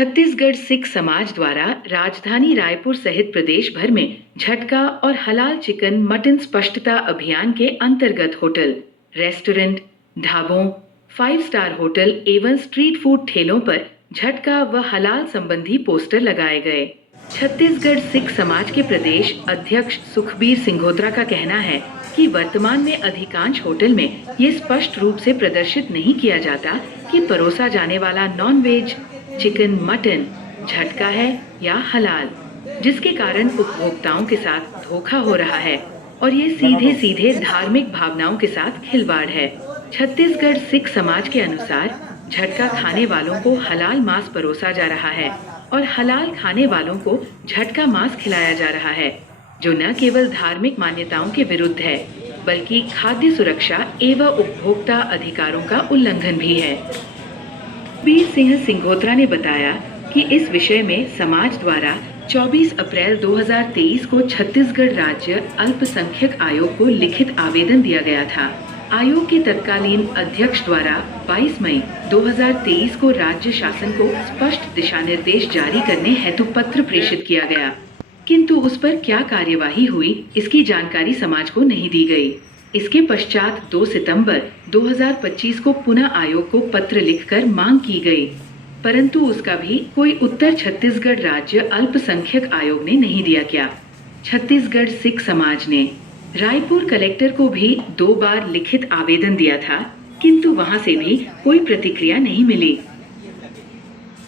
छत्तीसगढ़ सिख समाज द्वारा राजधानी रायपुर सहित प्रदेश भर में झटका और हलाल चिकन मटन स्पष्टता अभियान के अंतर्गत होटल, रेस्टोरेंट, ढाबों, 5 स्टार होटल एवं स्ट्रीट फूड ठेलों पर झटका व हलाल संबंधी पोस्टर लगाए गए। छत्तीसगढ़ सिख समाज के प्रदेश अध्यक्ष सुखबीर सिंघोत्रा का कहना है कि वर्तमान में अधिकांश होटल में ये स्पष्ट रूप से प्रदर्शित नहीं किया जाता कि परोसा जाने वाला नॉन वेज चिकन मटन झटका है या हलाल, जिसके कारण उपभोक्ताओं के साथ धोखा हो रहा है और ये सीधे सीधे धार्मिक भावनाओं के साथ खिलवाड़ है। छत्तीसगढ़ सिख समाज के अनुसार झटका खाने वालों को हलाल मांस परोसा जा रहा है और हलाल खाने वालों को झटका मांस खिलाया जा रहा है, जो न केवल धार्मिक मान्यताओं के विरुद्ध है बल्कि खाद्य सुरक्षा एवं उपभोक्ता अधिकारों का उल्लंघन भी है। बीर सिंह सिंघोत्रा ने बताया कि इस विषय में समाज द्वारा 24 अप्रैल 2023 को छत्तीसगढ़ राज्य अल्पसंख्यक आयोग को लिखित आवेदन दिया गया था। आयोग के तत्कालीन अध्यक्ष द्वारा 22 मई 2023 को राज्य शासन को स्पष्ट दिशा निर्देश जारी करने हेतु पत्र प्रेषित किया गया, किंतु उस पर क्या कार्यवाही हुई इसकी जानकारी समाज को नहीं दी गई। इसके पश्चात 2 सितंबर 2025 को पुनः आयोग को पत्र लिखकर मांग की गई, परंतु उसका भी कोई उत्तर छत्तीसगढ़ राज्य अल्पसंख्यक आयोग ने नहीं दिया। क्या छत्तीसगढ़ सिख समाज ने रायपुर कलेक्टर को भी 2 बार लिखित आवेदन दिया था, किंतु वहां से भी कोई प्रतिक्रिया नहीं मिली।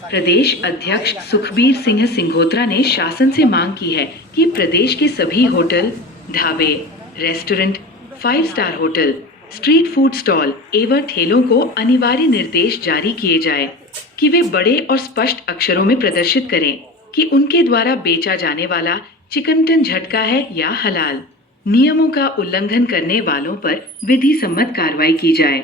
प्रदेश अध्यक्ष सुखबीर सिंह सिंघोत्रा ने शासन से मांग की है कि प्रदेश के सभी होटल, ढाबे, restaurant, 5 star hotel, street food stall एवं ठेलों को अनिवार्य निर्देश जारी किए जाए कि वे बड़े और स्पष्ट अक्षरों में प्रदर्शित करें कि उनके द्वारा बेचा जाने वाला चिकन मटन झटका है या हलाल। नियमों का उल्लंघन करने वालों पर विधि सम्मत कार्रवाई की जाए।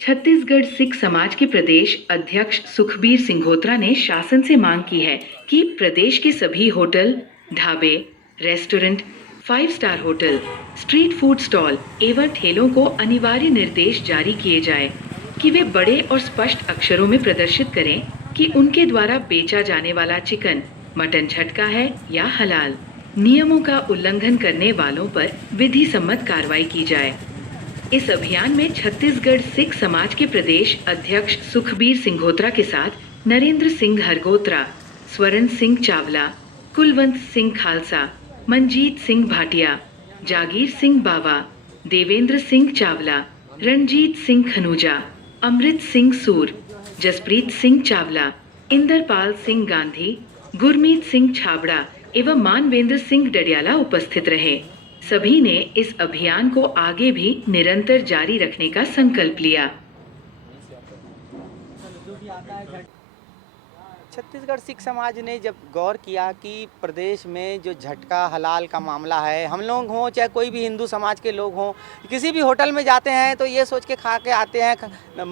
छत्तीसगढ़ सिख समाज के प्रदेश अध्यक्ष सुखबीर सिंघोत्रा ने शासन से मांग की है कि प्रदेश के सभी होटल, ढाबे, restaurant, 5 star hotel, street food stall एवं ठेलों को अनिवार्य निर्देश जारी किए जाए कि वे बड़े और स्पष्ट अक्षरों में प्रदर्शित करें कि उनके द्वारा बेचा जाने वाला चिकन मटन झटका है या हलाल। नियमों का उल्लंघन करने वालों पर विधि सम्मत कार्रवाई की जाए। इस अभियान में छत्तीसगढ़ सिख समाज के प्रदेश अध्यक्ष सुखबीर सिंघोत्रा के साथ नरेंद्र सिंह हरगोत्रा, स्वर्ण सिंह चावला, कुलवंत सिंह खालसा, मनजीत सिंह भाटिया, जागीर सिंह बावा, देवेंद्र सिंह चावला, रणजीत सिंह खनूजा, अमृत सिंह सूर, जसप्रीत सिंह चावला, इंदरपाल सिंह गांधी, गुरमीत सिंह छाबड़ा एवं मानवेंद्र सिंह डडियाला उपस्थित रहे। सभी ने इस अभियान को आगे भी निरंतर जारी रखने का संकल्प लिया। छत्तीसगढ़ सिख समाज ने जब गौर किया कि प्रदेश में जो झटका हलाल का मामला है, हम लोग हों चाहे कोई भी हिंदू समाज के लोग हों, किसी भी होटल में जाते हैं तो ये सोच के खा के आते हैं,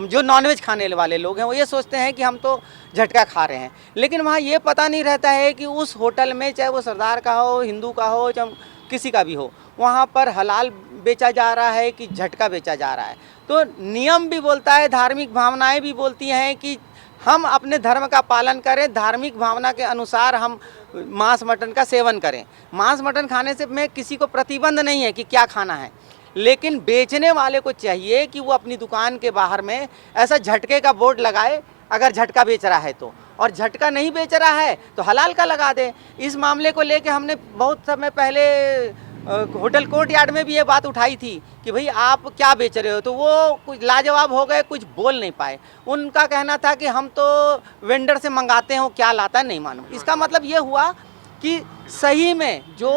जो नॉनवेज खाने वाले लोग हैं वो ये सोचते हैं कि हम तो झटका खा रहे हैं, लेकिन वहाँ ये पता नहीं रहता है कि उस होटल में चाहे वो सरदार का हो, हिंदू का हो, चाहे किसी का भी हो, वहाँ पर हलाल बेचा जा रहा है कि झटका बेचा जा रहा है। तो नियम भी बोलता है, धार्मिक भावनाएं भी बोलती हैं कि हम अपने धर्म का पालन करें, धार्मिक भावना के अनुसार हम मांस मटन का सेवन करें। मांस मटन खाने से में किसी को प्रतिबंध नहीं है कि क्या खाना है, लेकिन बेचने वाले को चाहिए कि वो अपनी दुकान के बाहर में ऐसा झटके का बोर्ड लगाए, अगर झटका बेच रहा है तो, और झटका नहीं बेच रहा है तो हलाल का लगा दे। इस मामले को लेके हमने बहुत समय पहले होटल कोर्ट यार्ड में भी ये बात उठाई थी कि भाई आप क्या बेच रहे हो, तो वो कुछ लाजवाब हो गए, कुछ बोल नहीं पाए। उनका कहना था कि हम तो वेंडर से मंगाते हैं, वो क्या लाता है नहीं मालूम। इसका मतलब ये हुआ कि सही में जो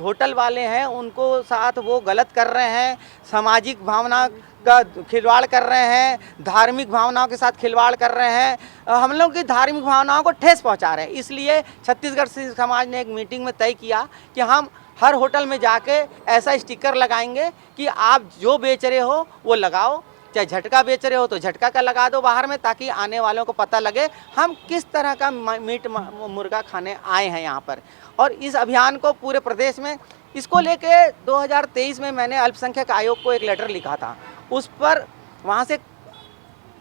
होटल वाले हैं उनको साथ वो गलत कर रहे हैं, सामाजिक भावना का खिलवाड़ कर रहे हैं, धार्मिक भावनाओं के साथ खिलवाड़ कर रहे हैं, हम लोग की धार्मिक भावनाओं को ठेस पहुंचा रहे हैं। इसलिए छत्तीसगढ़ सिख समाज ने एक मीटिंग में तय किया कि हम हर होटल में जाके ऐसा स्टिकर लगाएंगे कि आप जो बेच रहे हो वो लगाओ, चाहे झटका बेच रहे हो तो झटका का लगा दो बाहर में, ताकि आने वालों को पता लगे हम किस तरह का मीट मुर्गा खाने आए हैं यहाँ पर। और इस अभियान को पूरे प्रदेश में, इसको लेके 2023 में मैंने अल्पसंख्यक आयोग को एक लेटर लिखा था। उस पर वहाँ से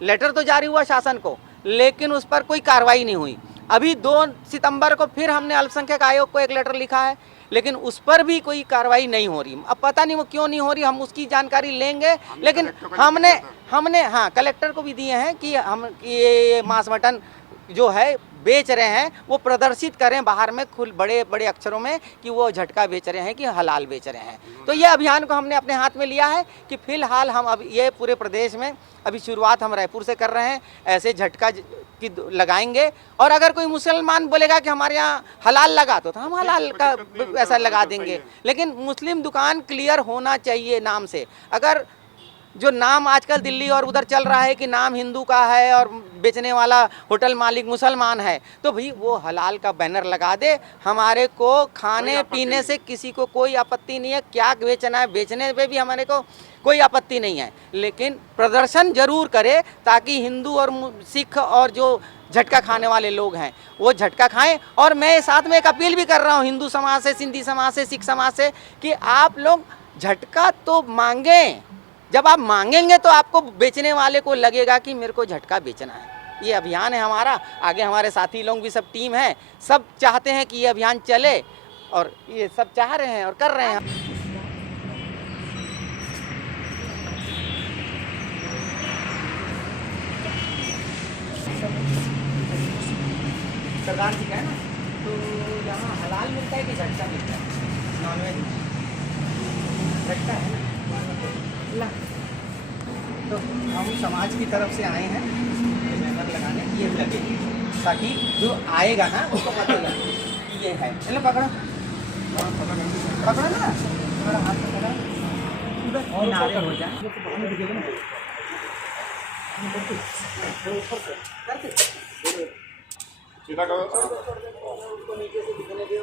लेटर तो जारी हुआ शासन को, लेकिन उस पर कोई कार्रवाई नहीं हुई। अभी 2 सितंबर को फिर हमने अल्पसंख्यक आयोग को एक लेटर लिखा है, लेकिन उस पर भी कोई कार्रवाई नहीं हो रही। अब पता नहीं वो क्यों नहीं हो रही, हम उसकी जानकारी लेंगे। लेकिन हमने हाँ कलेक्टर को भी दिए हैं कि हम ये मांस मटन जो है बेच रहे हैं वो प्रदर्शित करें बाहर में बड़े बड़े अक्षरों में कि वो झटका बेच रहे हैं कि हलाल बेच रहे हैं। तो ये अभियान को हमने अपने हाथ में लिया है कि फिलहाल हम अब ये पूरे प्रदेश में अभी शुरुआत हम रायपुर से कर रहे हैं, ऐसे झटका की लगाएंगे। और अगर कोई मुसलमान बोलेगा कि हमारे यहाँ हलाल लगा तो हम हलाल का ऐसा लगा देंगे, लेकिन मुस्लिम दुकान क्लियर होना चाहिए नाम से। अगर जो नाम आजकल दिल्ली और उधर चल रहा है कि नाम हिंदू का है और बेचने वाला होटल मालिक मुसलमान है, तो भाई वो हलाल का बैनर लगा दे। हमारे को खाने पीने से किसी को कोई आपत्ति नहीं है, क्या बेचना है बेचने पे भी हमारे को कोई आपत्ति नहीं है, लेकिन प्रदर्शन जरूर करे ताकि हिंदू और सिख और जो झटका खाने वाले लोग हैं वो झटका खाएं। और मैं साथ में एक अपील भी कर रहा हूँ हिंदू समाज से, सिंधी समाज से, सिख समाज से कि आप लोग झटका तो मांगें। जब आप मांगेंगे तो आपको बेचने वाले को लगेगा कि मेरे को झटका बेचना है। ये अभियान है हमारा, आगे हमारे साथी लोग भी सब टीम है, सब चाहते हैं कि ये अभियान चले और ये सब चाह रहे हैं और कर रहे हैं। सरदार जी का है ना, तो यहाँ हलाल मिलता है कि झटका मिलता है? नॉनवेज झटका है ना। तो हम समाज की तरफ से आए हैं ये बैनर लगाने, ये लगे ताकि जो आएगा ना उसको पता लगे कि ये है। चलो पकड़ो पकड़ो ना, थोड़ा हाथ पकड़ा और किनारे हो जाए। सीधा करो उसको नीचे से दिखने दो।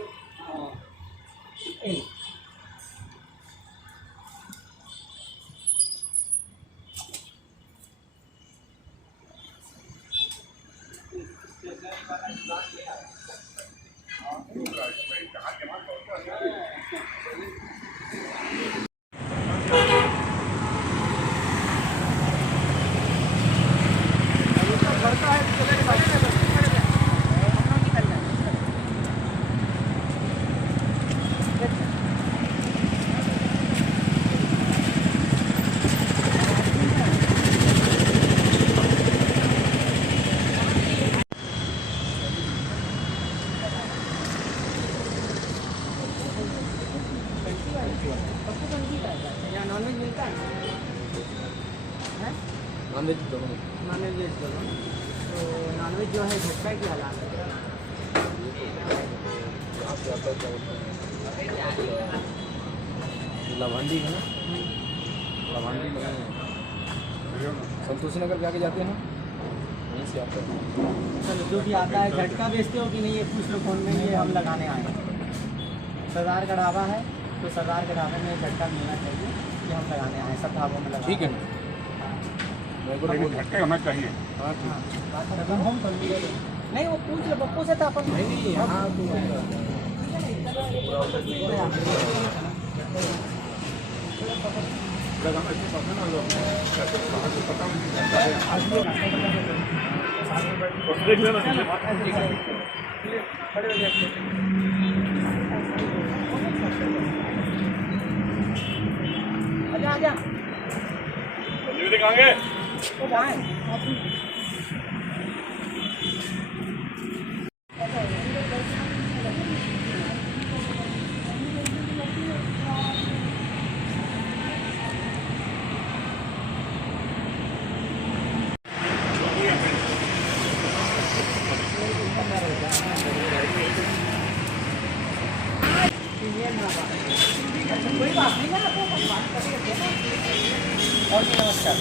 नॉनवेज मिलता है? नॉनवेज दोनों। नॉनवेज वेज दोनों। तो नॉनवेज जो है झटका की हलाल है। लवांडी है ना, लवांडी में संतोषी नगर जाके जाते हैं वहीं से आता है। चलो जो भी आता है, झटका बेचते हो कि नहीं ये पूछ लो फोन में, ये हम लगाने आए हैं। सरदार का ढाबा है तो सरदार के ढाबे में झटका मिलना चाहिए, ये हम लगाने आए हैं, सब ढाबों में लगा। ठीक है ना, मेरे को झटका होना चाहिए। हाँ नहीं वो पूछ लो पप्पू से, तो अपन नहीं हाँ आजा दिखाएंगे। तो जाए। कोई बात नहीं ना, तो हम बात करेंगे ना। और नमस्कार,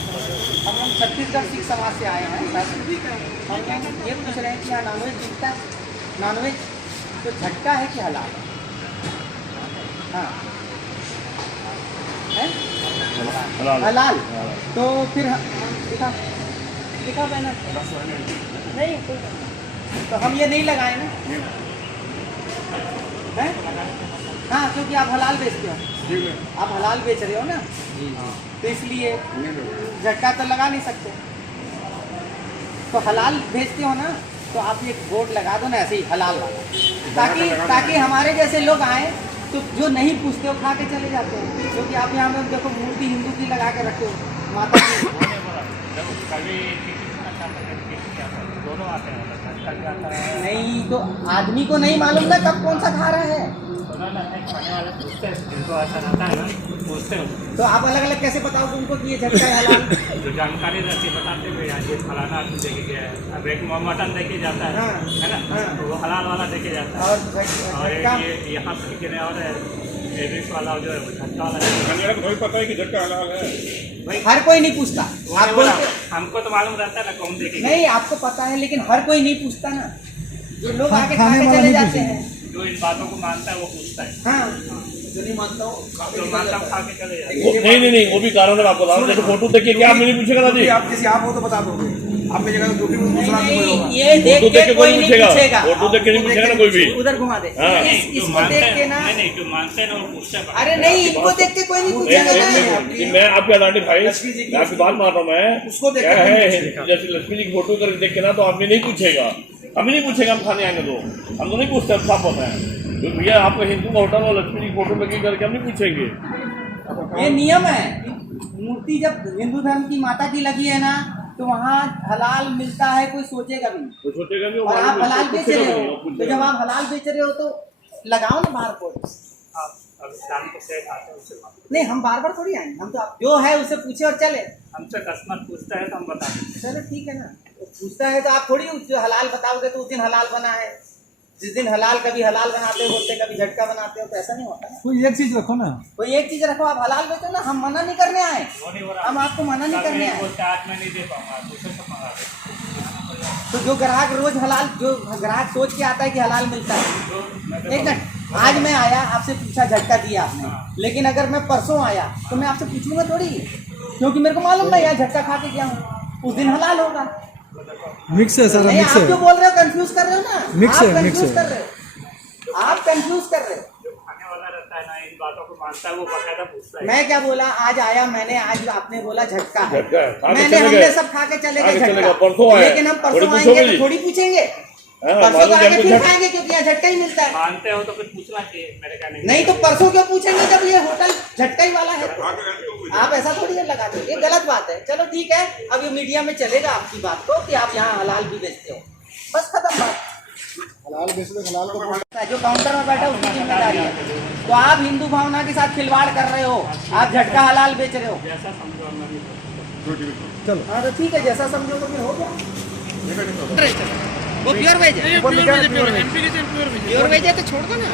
हम लोग छत्तीसगढ़ सिख समाज से आए हैं। हम ये पूछ रहे हैं कि यहाँ नॉनवेज बिकता है? नॉनवेज तो झटका है कि हलाल है? हाँ है हलाल। तो फिर दिखा दिखा बैनर नहीं, तो हम ये नहीं लगाए ना हैं? हाँ क्योंकि आप हलाल बेचते हो, आप हलाल बेच रहे हो ना, तो इसलिए झटका तो लगा नहीं सकते। तो हलाल भेजते हो ना, तो आप एक बोर्ड लगा दो ना ऐसे ही हलाल वाला, ताकि हमारे जैसे लोग आए तो जो नहीं पूछते हो खा के चले जाते हैं। क्योंकि आप यहाँ में देखो मूर्ति हिंदू की लगा के रखे हो माता की। दोनों आते हैं, झटका भी आता है। नहीं तो आदमी को नहीं मालूम ना कब कौन सा खा रहा है। खाने वाले पूछते हैं, जिनको ऐसा रहता है ना पूछते हैं। तो आप अलग अलग कैसे बताओ उनको कि ये झटका है हलाल? जो जानकारी रहती है बताते हैं यार ये फलाना आदमी देखे गया है। अब एक मटन देखे जाता है, हाँ, है ना? हाँ। तो वो हलाल वाला देखे जाता है। और और झटका ये यहाँ से गिरे और एबिस वाला जो है वो झटका वाला है। तो पता है कि झटका हलाल है। भाई हर कोई नहीं पूछता। आप बोला, बोलते हमको तो मालूम रहता है ना कौन देखेगा। नहीं, आपको पता है लेकिन हर कोई नहीं पूछता ना। जो लोग आके खा के चले जाते हैं। जो इन बातों को मानता है वो पूछता है। हाँ, जो नहीं मानता हो जो मानता है वो खा के चले जाते हैं। नहीं वो भी कारण है आपको बता रहा हूं। फोटो देखिए क्या आप नहीं पूछेगा ना जी? आप किसी आप हो तो बता दोगे, आपकी जगह जो भी दूसरा कोई होगा। ये देख फोटो के देख के कोई नहीं पूछेगा। फोटो देख के नहीं पूछेगा ना कोई भी। उधर घुमा दे। हाँ। इसको देख के ना, नहीं जो मानते हैं ना वो पूछते हैं। अरे नहीं, इनको देख के कोई नहीं पूछेगा ना। मैं आपकी आइडेंटिटी भाई मैं आपकी बात मान रहा हूँ। मैं उसको देख क्या के है पूछेगा। जैसे लक्ष्मी जी की फोटो करके देख के ना तो आदमी नहीं पूछेगा, हम नहीं पूछेगा। हम खाने आएंगे तो हम तो नहीं पूछते, अब साफ होता है। तो भैया आपको हिंदू का होटल और लक्ष्मी जी की फोटो लगी करके हम नहीं पूछेंगे। ये नियम है। मूर्ति जब हिंदू धर्म की माता की लगी है ना, तो वहाँ हलाल मिलता है, कोई सोचेगा भी नहीं। तो सोचेगा नहीं। और आप हलाल बेच रहे हो, तो तो जब आप हलाल बेच रहे हो तो लगाओ ना बार कोड। अब शाम को क्या खाते हैं उससे मालूम। नहीं, हम बार बार थोड़ी आएंगे। हम तो आप जो है उससे पूछे और चले। हमसे कस्टमर पूछता है तो हम बता देते हैं। चलो ठीक है ना। तो पूछता है तो आप थोड़ी जो हलाल बताओगे तो उस दिन हलाल बना है। जिस दिन हलाल कभी हलाल बनाते होते, कभी झटका बनाते हो, तो ऐसा नहीं होता ना। कोई एक चीज रखो ना। कोई एक चीज रखो, आप हलाल बेचो ना। हम मना नहीं करने आए, वो नहीं हो रहा। हम आपको मना नहीं करने आए। बोलते आज मैं नहीं दे पाऊंगा, दूसरे से मंगा दे। तो जो ग्राहक रोज हलाल, जो ग्राहक सोच के आता है कि हलाल मिलता है। तो मैं एक मिनट, आज मैं आया आपसे पूछा झटका दिया आपने, लेकिन अगर मैं परसों आया तो मैं आपसे पूछूंगा थोड़ी, क्योंकि मेरे को मालूम ना यार झटका खा के गया हूँ, उस दिन हलाल होगा। मिक्स है सर, नहीं, मिक्स आप जो है। बोल रहे हो कंफ्यूज कर रहे हो ना। मिक्स आप है, मिक्स कंफ्यूज है। कर रहे हो, आप कंफ्यूज कर रहे हो। जो खाने वाला रहता है ना इन बातों को मानता है वो बकायदा पूछता है। मैं क्या बोला, आज आया मैंने, आज आपने बोला झटका है। झटका है, खा के मैंने चले हमने गए। सब खा के चले खा गए के चले झटका। गए, परसों आए। लेकिन हम थोड़ी परसों पूछोगे आएंगे जी? तो थोड़ी पूछेंगे। हाँ, परसों मालूम आके है फिर आपको खाएंगे क्योंकि यहाँ झटका ही मिलता है। मानते हो तो फिर पूछना चाहिए मेरे कहने नहीं तो परसों क्यों पूछेंगे जब ये होटल झटका ही वाला है तो? आप ऐसा थोड़ी है लगा दो, ये गलत बात है। चलो ठीक है, अब ये मीडिया में चलेगा आपकी बात को कि आप यहाँ हलाल भी बेचते हो, बस खत्म बात। हलाल बेच दो, हलाल को जो काउंटर में बैठा उसकी जिम्मेदारी है। तो आप हिंदू भावना के साथ खिलवाड़ कर रहे हो, आप झटका हलाल बेच रहे हो। जैसा समझो हम नहीं चलो। हाँ तो ठीक है, जैसा समझो तो फिर हो गया। वो प्योर वेज है, प्योर वेज है तो छोड़ दो ना।